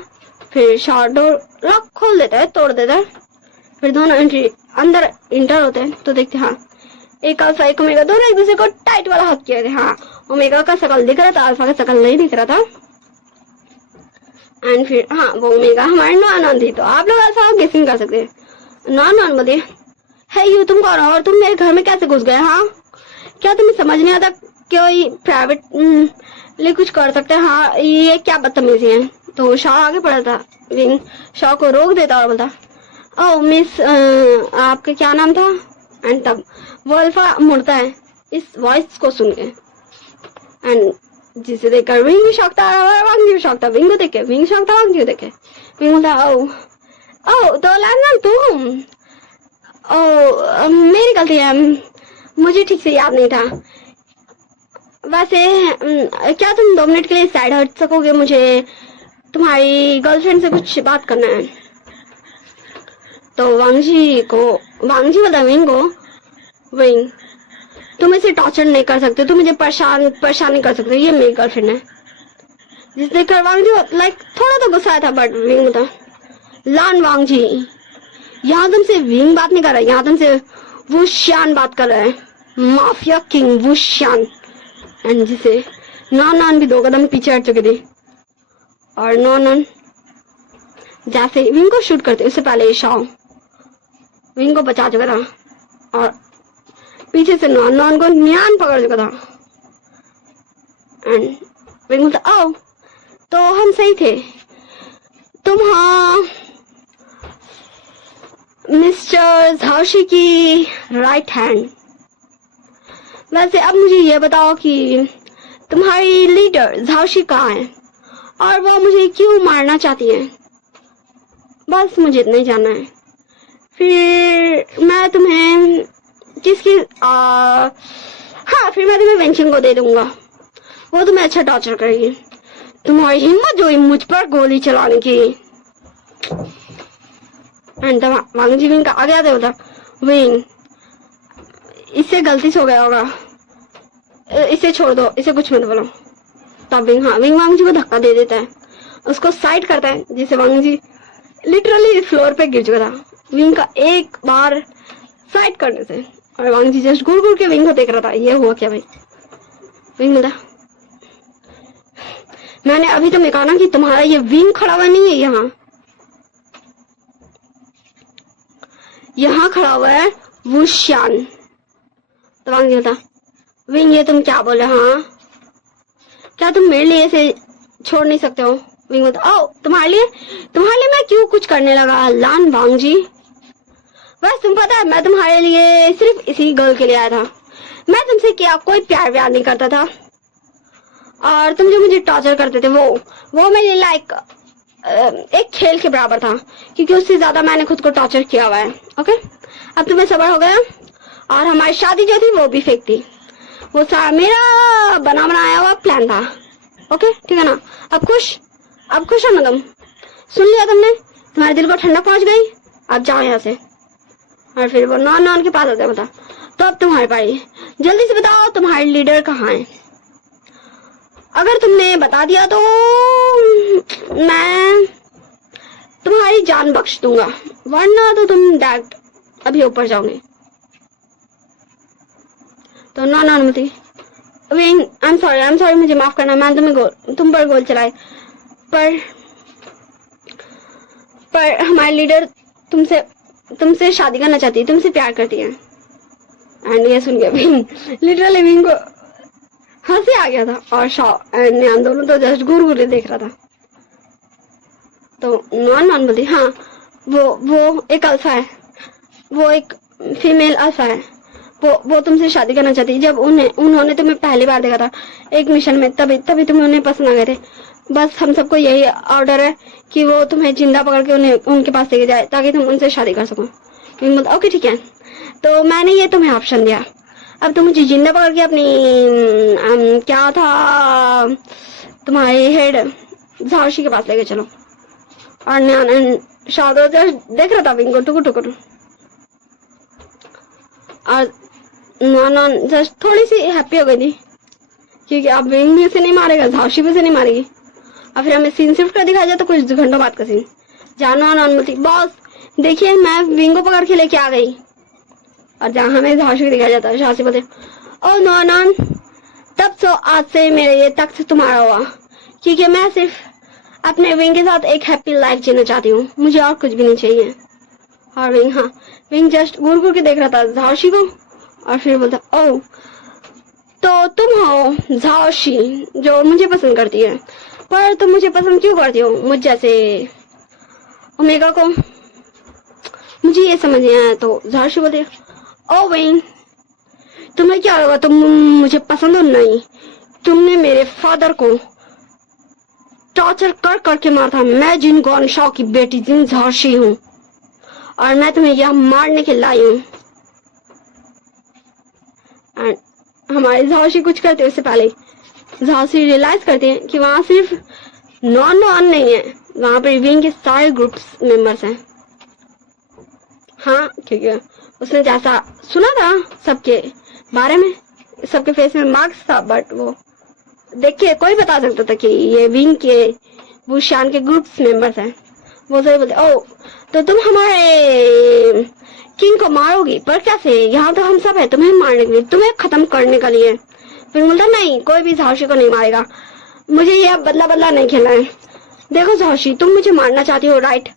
फिर शॉ डोर लॉक खोल देता है, तोड़ देता है। फिर दोनों अंदर इंटर होते हैं तो देखते एक अल्फा एक ओमेगा दोनों एक दूसरे को टाइट वाला हक किए थे। ओमेगा का शकल दिख रहा था, अल्फा का शकल नहीं दिख रहा था। एंड फिर वो ओमेगा हमारे नॉन थी, तो आप लोग अल्फा गेसिंग कर सकते हैं। नॉन बोलिए है यू तुम कौन हो और तुम मेरे घर में कैसे घुस गए? क्या तुम्हें समझ नहीं आता कोई प्राइवेट लिए कुछ कर सकते हैं? ये क्या बदतमीजी है? तो शॉ आगे बढ़ा था, विंग शॉ को रोक देता और बोलता ओह मिस आपका क्या नाम था? एंड तब वो अल्फा मुड़ता है इस वॉइस को सुन के एंड जिसे देखकर विंग भी शौक था और वांग जी भी शौक था। विंग को देख के विंग शौक था, वांग जी को देख के विंग बोलता ओ ओ तो लैंडन तुम, ओ मेरी गलती है, मुझे ठीक से याद नहीं था। वैसे क्या तुम 2 मिनट के लिए साइड हट सकोगे, मुझे तुम्हारी गर्लफ्रेंड से कुछ बात करना है। तो वांग जी बोलता विंग को, विंग तुम इसे टॉर्चर नहीं कर सकते, तुम मुझे परेशान नहीं कर सकते, ये मेरी गर्लफ्रेंड है। जिस देखकर वांग जी लाइक थोड़ा तो गुस्सा आया था, बट विंग बोलता लान वांग जी यहाँ तुमसे विंग बात नहीं कर रहा है, यहाँ तुमसे वुशियान बात कर रहा है, माफिया किंग वुशियान। एंड जिसे नॉन भी 2 कदम पीछे हट चुके थे और नॉन जैसे विंग को शूट करते उससे पहले शाओ विंग को बचा चुका था और पीछे से नॉन को न्यान पकड़ चुका था। एंड विंग बोलता ओ तो हम सही थे, तुम हाँ मिस्टर झाओशी की राइट हैंड। वैसे अब मुझे ये बताओ कि तुम्हारी लीडर झाओशी कहाँ है और वो मुझे क्यों मारना चाहती है, बस मुझे इतना ही जानना है। फिर मैं तुम्हें फिर मैं तुम्हें वेंचिंग को दे दूंगा, वो तुम्हें अच्छा टॉर्चर करेगी। तुम्हारी हिम्मत जो मुझ पर गोली चलाने की। एंड वांग जी विंग का आ गया था, बोला विंग इससे गलती से हो गया होगा, इसे छोड़ दो, इसे कुछ मत बोलो। तब विंग वांग जी को धक्का दे देता है, उसको साइड करता है, जिससे वांग जी लिटरली फ्लोर पे गिर चुका था विंग का एक बार साइड करने से। और वांग जी जस्ट घूर के विंग को देख रहा था, ये हुआ क्या भाई। विंग बोला मैंने अभी तो मैं कहा ना कि तुम्हारा ये विंग खड़ा हुआ नहीं है, यहाँ खड़ा हुआ है वुशियान। तो वांग जी बोलता विंग ये तुम क्या बोले, हाँ क्या तुम मेरे लिए इसे छोड़ नहीं सकते हो। विंग बोलता ओ तुम्हारे लिए मैं क्यों कुछ करने लगा लान वांग जी। बस तुम पता है मैं तुम्हारे लिए सिर्फ इसी गर्ल के लिए आया था, मैं तुमसे क्या कोई प्यार नहीं करता था, और तुम जो मुझे टॉर्चर करते थे वो मेरे लाइक एक खेल के बराबर था, क्योंकि उससे ज्यादा मैंने खुद को टॉर्चर किया हुआ है। ओके अब तुम्हें सब्र हो गया, और हमारी शादी जो थी वो भी फेक थी, वो सारा मेरा बनाया हुआ प्लान था। ओके ठीक है ना, अब खुश हो ना तुम, सुन लिया तुमने, तुम्हारे दिल को ठंडक पहुंच गई, अब जाओ यहाँ से। और फिर वो नॉन के पास आता बता तो अब तुम्हारी पारी, जल्दी से बताओ तुम्हारी लीडर कहाँ है। अगर तुमने बता दिया तो मैं तुम्हारी जान बख्श दूंगा, वरना तो तुम डायरेक्ट अभी ऊपर जाओगे। तो नॉन बोलती विंग आई एम सॉरी मुझे माफ करना, मैं तुम पर गोल चलाए, पर हमारी लीडर तुमसे शादी करना चाहती है, तुमसे प्यार करती है। एंड ये सुन के विंग लिटरली विंग को हंसी आ गया था, और शाह एंड न्यान दोनों तो जस्ट घूर देख रहा था। तो नॉन बोलती हाँ वो एक अल्फा है, वो एक फीमेल अल्फा है, वो तुमसे शादी करना चाहती है। जब उन्होंने तुम्हें पहली बार देखा था एक मिशन में, तभी तुम्हें उन्हें पसंद आ गए थे। बस हम सबको यही ऑर्डर है कि वो तुम्हें जिंदा पकड़ के उनके पास लेके जाए, ताकि तुम उनसे शादी कर सको। ओके ठीक है, तो मैंने ये तुम्हें ऑप्शन दिया, अब तुम मुझे जिंदा पकड़ के अपनी क्या था तुम्हारे हेड झाओशी के पास लेके चलो। और न्यान शादो देख रहा था विंग को टुकुर, और नॉन जस्ट थोड़ी सी हैप्पी हो गई थी, क्योंकि अब विंग भी उसे नहीं मारेगा, झाओशी भी उसे नहीं मारेगी। और फिर हमें सीन शिफ्ट कर दिखाया जाए तो कुछ घंटों बाद का सीन, जहाँ नॉन बोलती बॉस देखिए मैं विंग को पकड़ के लेके आ गई, और जहाँ हमें झाओशी को दिखाया जाता है झाओशी बोलते ओ नॉन तब तो आज से मेरे ये तख्त तुम्हारा हुआ, क्योंकि मैं सिर्फ अपने विंग के साथ एक हैप्पी लाइफ जीना चाहती हूँ, मुझे और कुछ भी नहीं चाहिए। और विंग जस्ट घूर के देख रहा था झाओशी को, और फिर बोलता ओ तो तुम हो झाओशी जो मुझे पसंद करती है, पर तुम मुझे पसंद क्यों करती हो मुझ जैसे ओमेगा को, मुझे ये समझ नहीं आया। तो झाओशी बोलती ओ विंग तुम्हें क्या लगा तुम मुझे पसंद हो नहीं, तुमने मेरे फादर को टॉर्चर कर करके मारा था। मैं जिन गॉनशाओ की बेटी जिन झांसी हूँ और मैं तुम्हें यहाँ मारने के लाई हूँ। एंड हमारी झांसी कुछ करते उससे पहले झांसी रियलाइज करते हैं कि वहां सिर्फ नॉन नहीं है, वहां पर विंग के सारे ग्रुप्स मेंबर्स हैं। हाँ, क्योंकि उसने जैसा सुना था सबके बारे में, सबके फेस में मार्क्स था, बट वो देख के कोई बता सकता था कि ये विंग के बुशान के ग्रुप्स मेंबर्स हैं। वो सही बोलते, ओ तो तुम हमारे किंग को मारोगी, पर कैसे? यहाँ तो हम सब है तुम्हें मारने के लिए, तुम्हें खत्म करने के लिए। फिर बोलता नहीं, कोई भी झांसी को नहीं मारेगा, मुझे ये बदला बदला नहीं खेलना है। देखो झांसी, तुम मुझे मारना चाहती हो राइट,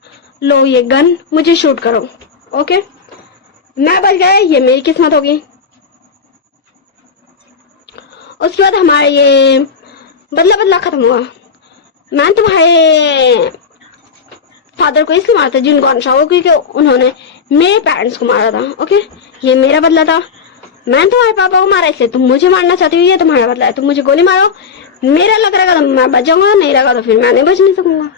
लो ये गन, मुझे शूट करो। ओके, मैं बच गया, ये मेरी किस्मत होगी। उसके बाद हमारा ये बदला बदला खत्म हुआ। मैं तुम्हारे फादर को इसलिए मारा था जिन गॉनशाओ, क्योंकि उन्होंने मेरे पेरेंट्स को मारा था। ओके, ये मेरा बदला था। मैं तुम्हारे पापा को मारा, इसलिए तुम मुझे मारना चाहती हो, ये तुम्हारा बदला है। तुम मुझे गोली मारो, मेरा लग रहेगा तो मैं बच जाऊंगा, नहीं लगा तो फिर मैं नहीं बच नहीं सकूंगा।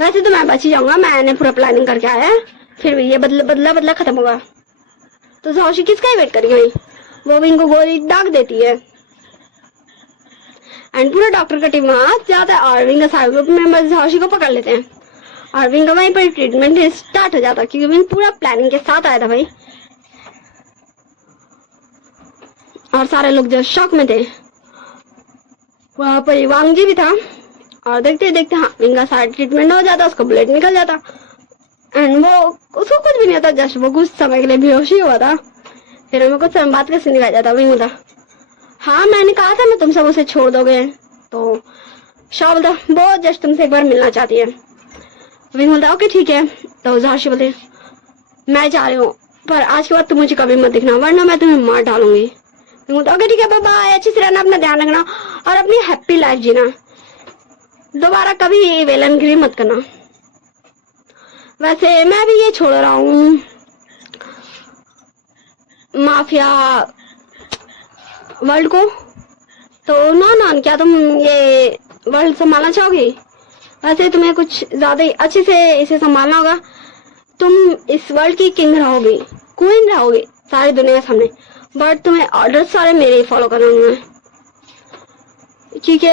वैसे तो मैं बच ही जाऊंगा, मैंने पूरा प्लानिंग करके आया है। फिर भी ये बदला बदला खत्म होगा। तो झांसी किसका वेट करेगी भाई? वो विंग को गोली दाग देती है एंड पूरा डॉक्टर का टीम वहां जाता है और विंग का सारे ग्रुप मेंबर्स झांसी को पकड़ लेते हैं और विंग का वहीं पर ट्रीटमेंट स्टार्ट हो जाता है, क्योंकि विंग पूरा प्लानिंग के साथ आया था भाई। और सारे लोग जो शॉक में थे, वहां पर वांग जी भी था। और देखते देखते हाँ, विंग का सारा ट्रीटमेंट हो जाता, उसका ब्लड निकल जाता एंड वो उसको कुछ भी नहीं होता, जस्ट वो कुछ समय के लिए बेहोश ही हुआ था। फिर हमें कुछ समय बाद कैसे निकल जाता। विंग बोलता, हाँ मैंने कहा था ना तुम सब उसे छोड़ दोगे। तो शाह बोलता, वो जस्ट तुमसे एक बार मिलना चाहती है। विंग बोलता, ओके ठीक है। तो झांसी बोलते, मैं जा रही हूँ, पर आज के बाद तुम मुझे कभी मत दिखना, वरना मैं तुम्हें मार डालूंगी। विंग बोलता, ओके ठीक है, बाय बाय, अच्छे से रहना, अपना ध्यान रखना और अपनी हैप्पी लाइफ जीना, दोबारा कभी वेलनगिरी मत करना। वैसे मैं भी ये छोड़ रहा हूँ माफिया वर्ल्ड को, तो नॉन क्या तुम ये वर्ल्ड संभालना चाहोगे? वैसे तुम्हें कुछ ज्यादा ही अच्छे से इसे संभालना होगा। तुम इस वर्ल्ड की किंग रहोगे, क्वीन रहोगे सारी दुनिया के सामने, बट तुम्हें ऑर्डर सारे मेरे ही फॉलो करने होंगे, क्योंकि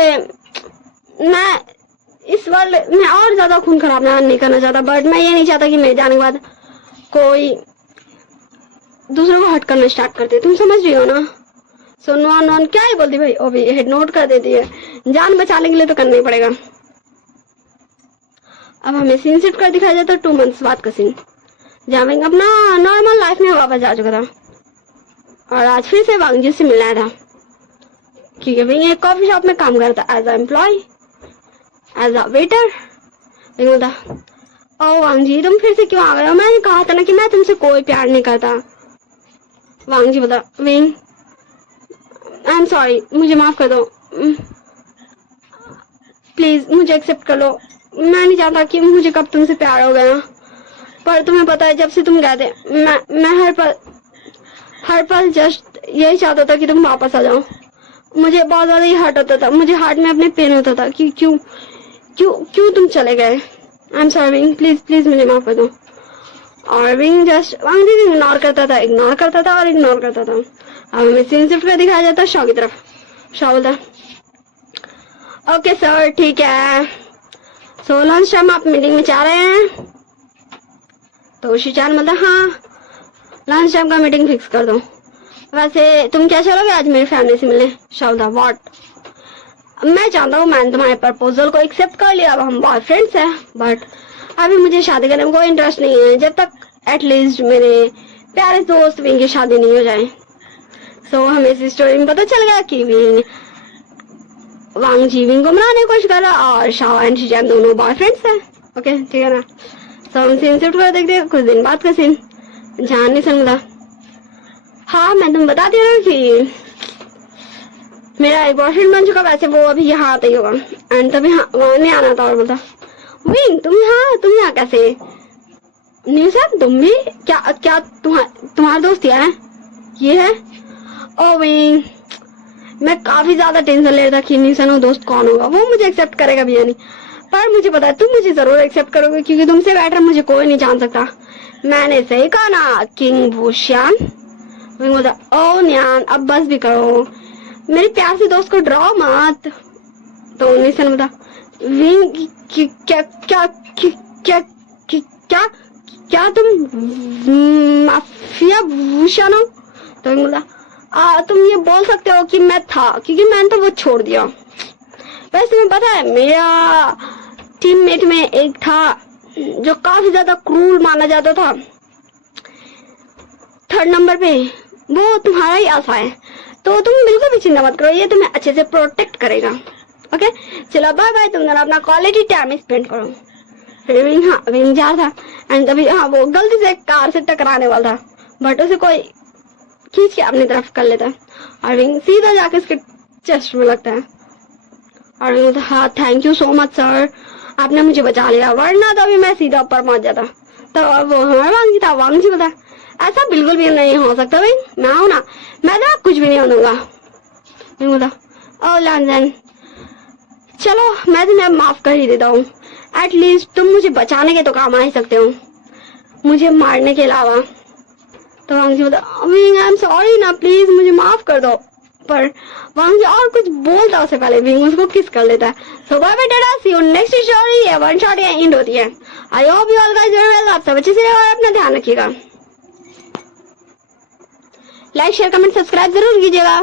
मैं इस वर्ल्ड में और ज्यादा खून खराब नहीं करना चाहता। बट मैं ये नहीं चाहता कि मेरे जाने के बाद कोई दूसरों को हट करना स्टार्ट करते। तुम समझ रही हो ना? सो नॉन क्या ही बोलती भाई, ओ भी हेड नोट कर देती है। जान बचाने के लिए तो करना ही पड़ेगा। अब हमें सीन शिफ्ट कर दिखाया जाता है 2 मंथ्स बाद का सीन, जहाँ विंग अपना नॉर्मल लाइफ में वापस जा चुका था और आज फिर से वांग जी से मिलना आया था, क्योंकि विंग एक कॉफी शॉप में काम करता as a employ, as a waiter. Wing बोलता, ओ वांग जी तुम फिर से क्यों आ गए हो? मैंने कहा था ना कि मैं तुमसे कोई प्यार नहीं करता। वांग जी बोलता, विंग आई एम सॉरी, मुझे माफ कर दो, प्लीज मुझे एक्सेप्ट कर लो। मैं नहीं चाहता कि मुझे कब तुमसे प्यार हो गया, पर तुम्हें पता है जब से तुम गए थे मैं हर पल जस्ट यही चाहता था कि तुम वापस आ जाओ। मुझे बहुत ज्यादा ही हर्ट होता था, मुझे हार्ट में अपने पेन होता था कि क्यों तुम चले गए। I am sorry wing, please मुझे माफ कर दो। और विंग जस्ट वांग जी इग्नोर करता था और इग्नोर करता था। अब हमें सीन शिफ्ट कर दिखाया जाता है शॉ की तरफ। शॉ बोलता, ओके सर ठीक है, सो लंच टाइम आप मीटिंग में जा रहे हैं? तो शिचान बोलता, हाँ लंच टाइम का मीटिंग फिक्स कर दो। वैसे तुम क्या चलोगे आज मेरी फैमिली से मिलने? शॉ बोलता, व्हाट? मैं जानता हूँ मैंने तुम्हारे प्रपोजल को एक्सेप्ट कर लिया, अब हम बॉयफ्रेंड्स हैं, बट अभी मुझे शादी करने में कोई इंटरेस्ट नहीं है जब तक एटलीस्ट मेरे प्यारे दोस्त विंग की शादी नहीं हो जाए। सो हमें इस स्टोरी में पता चल गया कि वांग जी विंग को मनाने की कोशिश कर रहा और शाह एंड शिजान दोनों बॉयफ्रेंड्स हैं। ओके ठीक है ना? सो हम सीन शिफ्ट कर देखते हैं कुछ दिन बाद का सीन, जहाँ नहीं समझा। हाँ मैं तुम बताती हूँ कि मेरा एक बॉयफ्रेंड बन चुका, वैसे वो अभी यहाँ आता ही होगा एंड तभी वहाँ नहीं आना था। और बोलता, विंग तुम यहाँ कैसे? न्यूज़ है तुम भी क्या तुम्हारा दोस्त यार है ये है? ओ विंग मैं काफी ज्यादा टेंशन ले रहा था कि निशानो दोस्त कौन होगा, वो मुझे एक्सेप्ट करेगा भी या नहीं, पर मुझे पता है तुम मुझे जरूर एक्सेप्ट करोगे क्योंकि तुमसे बेटर मुझे कोई नहीं जान सकता। मैंने सही कहा ना किंग वुशियान? विंग बोलता ओ न्यान अब बस भी करो, मेरे प्यार से दोस्त को डराओ मत। तो निशान बोलता विंग क्या क्या क्या क्या क्या तुम माफिया वुशियान हो? तो विंग बोलता तुम ये बोल सकते हो कि मैं था क्योंकि मैंने तो वो छोड़ दिया। वैसे तुम्हें पता है मेरा टीममेट में एक था जो काफी ज्यादा क्रूर माना जाता था, 3rd नंबर पे, वो तुम्हारा ही आशा है, तो तुम बिल्कुल भी चिंता मत करो, ये तुम्हें अच्छे से प्रोटेक्ट करेगा। ओके चलो बाय बाय, तुम दोनों अपना क्वालिटी टाइम स्पेंड करो। फिर विंग जा था एंड तभी वो गलती से कार से टकराने वाला था, बट उसे कोई खींच के अपनी तरफ कर लेता है और विंग सीधा जाके उसके चेस्ट में लगता है और विंग बोलता हाँ thank you so much sir, आपने मुझे बचा लिया, वरना तो अभी मैं सीधा ऊपर पहुंच जाता। तो वो हमारा वांग था, वांग जी बोला ऐसा बिल्कुल भी नहीं हो सकता भाई, मैं हूं ना, मैं तो कुछ भी नहीं होऊंगा। विंग बोला ओ लैंडन चलो मैं तुम्हें माफ कर ही देता हूँ, एटलीस्ट तुम मुझे बचाने के तो काम आ ही सकते हो, मुझे मारने के अलावा। तो वांग जी बोलता विंग आई एम सॉरी ना, प्लीज मुझे माफ कर दो, पर वांग जी और कुछ बोलता उससे पहले विंग उसको किस कर लेता है। So bye bye tata, see you next story. ये वन शॉट या एंड होती है। I hope you all guys very well, आप सब अच्छे से और अपना ध्यान रखिएगा, लाइक शेयर कमेंट सब्सक्राइब जरूर कीजिएगा।